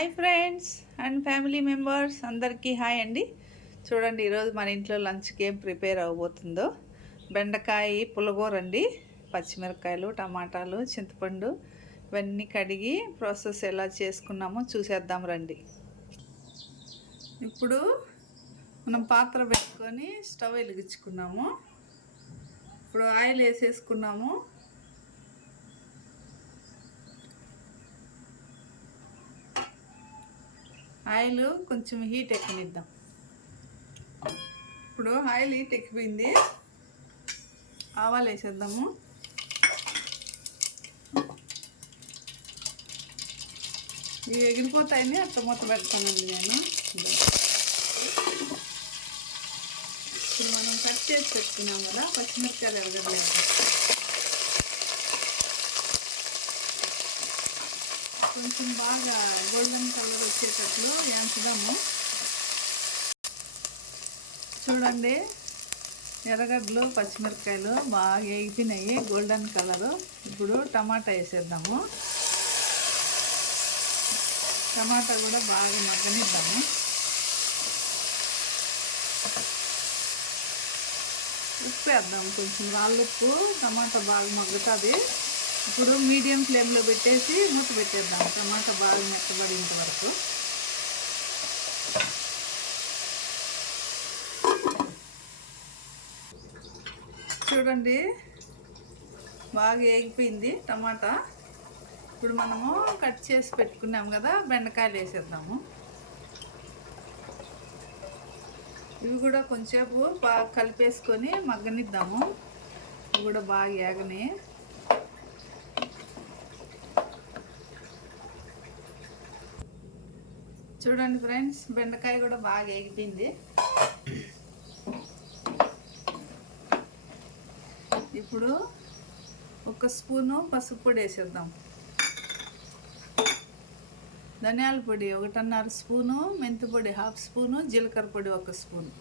Hi friends and family members అందరికీ hi అండి. చూడండి ఈరోజు మన ఇంట్లో లంచ్కి ఏం ప్రిపేర్ అవ్వబోతుందో. బెండకాయ పులగూర అండి. పచ్చిమిరపకాయలు, టమాటాలు, చింతపండు ఇవన్నీ కడిగి ప్రాసెస్ ఎలా చేసుకున్నామో చూసేద్దాం రండి. ఇప్పుడు మనం పాత్ర పెట్టుకొని స్టవ్ వెలిగించుకున్నాము. ఇప్పుడు ఆయిల్ వేసేసుకున్నాము. ఆయిల్ కొంచెం హీట్ ఎక్కనిద్దాం. ఇప్పుడు ఆయిల్ హీట్ ఎక్కిపోయింది. ఆవాలు వేసేద్దాము. ఇవి ఎగిరిపోతాయని అట్లా మూత పెడతానండి నేను. ఇప్పుడు మనం కట్ చేసి పెట్టుకున్నాం కదా పచ్చిమిరపకాయలు ఎరగలేదు. కొంచెం బాగా గోల్డెన్ కలర్ వచ్చేటట్లు వేయించుదాము. చూడండి ఎర్రగడ్డలు పచ్చిమిరపకాయలు బాగా వేగిపోయినాయి, గోల్డెన్ కలరు. ఇప్పుడు టమాటా వేసేద్దాము. టమాటా కూడా బాగా మగ్గనిద్దాము. ఉప్పు వేద్దాము, కొంచెం రాళ్ళుప్పు. టమాటా బాగా మగ్గుతుంది. ఇప్పుడు మీడియం ఫ్లేమ్లో పెట్టేసి మూత పెట్టేద్దాం టమాటా బాగా మెత్తబడేంత వరకు. చూడండి బాగా వేగిపోయింది టమాటా. ఇప్పుడు మనము కట్ చేసి పెట్టుకున్నాం కదా బెండకాయలు వేసేద్దాము. ఇవి కూడా కొంచెంసేపు బాగా కలిపేసుకొని మగ్గనిద్దాము. ఇవి కూడా బాగా ఏగని. చూడండి ఫ్రెండ్స్, బెండకాయ కూడా బాగా వేగిపోయింది. ఇప్పుడు ఒక స్పూను పసుపు పొడి వేసేద్దాం. ధనియాల పొడి 1.5 స్పూను, మెంతి పొడి 1/2 స్పూను, జీలకర్ర పొడి 1 స్పూను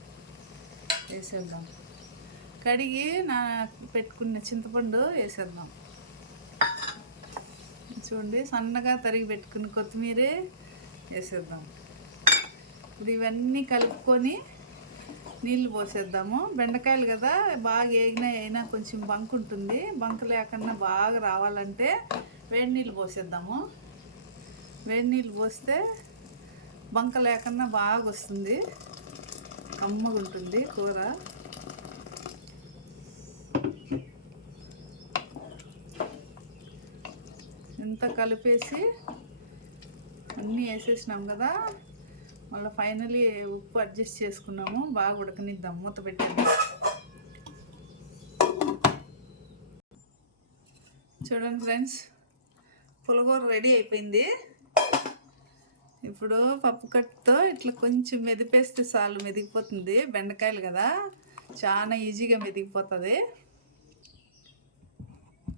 వేసేద్దాం. కడిగి పెట్టుకున్న చింతపండు వేసేద్దాం. చూడండి సన్నగా తరిగి పెట్టుకున్న కొత్తిమీర వేసేద్దాం. ఇప్పుడు ఇవన్నీ కలుపుకొని నీళ్ళు పోసేద్దాము. బెండకాయలు కదా బాగా అయినా కొంచెం బంక్ ఉంటుంది. బంక్ లేకుండా బాగా రావాలంటే వేడి నీళ్ళు పోసేద్దాము. వేడి నీళ్ళు పోస్తే బంక లేకుండా బాగా వస్తుంది, కమ్మగా ఉంటుంది కూర. ఇంత కలిపేసి అన్నీ వేసేసినాం కదా, మళ్ళీ ఫైనలీ ఉప్పు అడ్జస్ట్ చేసుకున్నాము. బాగా ఉడకనిద్దాం, మూత పెట్టేద్దాం. చూడండి ఫ్రెండ్స్, పులగూర రెడీ అయిపోయింది. ఇప్పుడు పప్పు కట్టుతో ఇట్లా కొంచెం మెదిపేస్తే చాలు, మెదిగిపోతుంది. బెండకాయలు కదా చాలా ఈజీగా మెదిగిపోతుంది.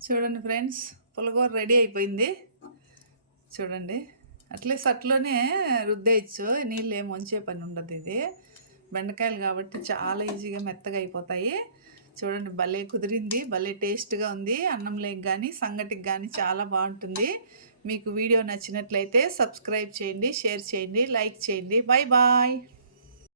చూడండి ఫ్రెండ్స్, పులగూర రెడీ అయిపోయింది. చూడండి అట్లే సట్లోనే రుద్దేయచ్చు, నీళ్ళు ఏమి వంచే పని ఉండదు. ఇది బెండకాయలు కాబట్టి చాలా ఈజీగా మెత్తగా అయిపోతాయి. చూడండి భలే కుదిరింది, భలే టేస్ట్గా ఉంది. అన్నంలోకి కానీ సంగటికి కానీ చాలా బాగుంటుంది. మీకు వీడియో నచ్చినట్లయితే సబ్స్క్రైబ్ చేయండి, షేర్ చేయండి, లైక్ చేయండి. Bye bye.